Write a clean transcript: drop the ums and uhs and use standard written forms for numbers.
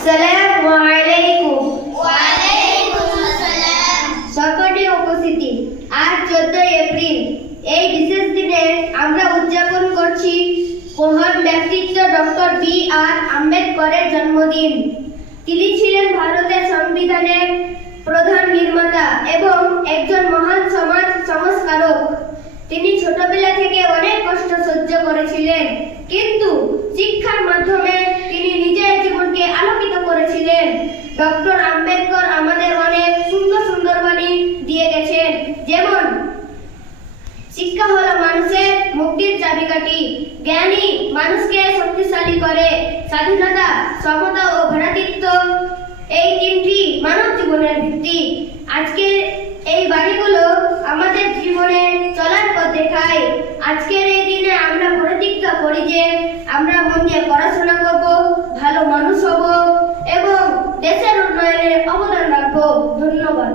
আসসালামু আলাইকুম। ওয়ালাইকুম আসসালাম। সকলের উপস্থিতি, আজ 14 এপ্রিল। এই বিশেষ দিনে আমরা উদযাপন করছি মহান ব্যক্তিত্ব ডক্টর বি.আর. আম্বেদকরের জন্মদিন। তিনি ছিলেন ভারতের সংবিধানের প্রধান নির্মাতা এবং একজন মহান সমাজ সংস্কারক। তিনি ছোটবেলা থেকে অনেক কষ্ট সহ্য করেছিলেন, কিন্তু শিক্ষার মাধ্যমে তিনি নিজের জীবনকে আলোকিত করেছিলেন। ডক্টর আম্বেদকর আমাদের অনেক সুন্দর সুন্দর বাণী দিয়ে গেছেন, যেমন শিক্ষা হলো মানুষের মুক্তির চাবিকাঠি, জ্ঞানী মানুষকে শক্তিশালী করে, স্বাধীনতা, সমতা ও ভ্রাতৃত্ব এই তিনটি মানব জীবনের ভিত্তি। আজকের এই বাণীগুলো আমাদের জীবনে চলার পথ দেখায়। আজকের এই দিনে আমরা প্রতিজ্ঞা করি যে আমরা মন দিয়ে পড়াশোনা করব, ভালো মানুষ হব এবং দেশের উন্নয়নে অবদান রাখব। ধন্যবাদ।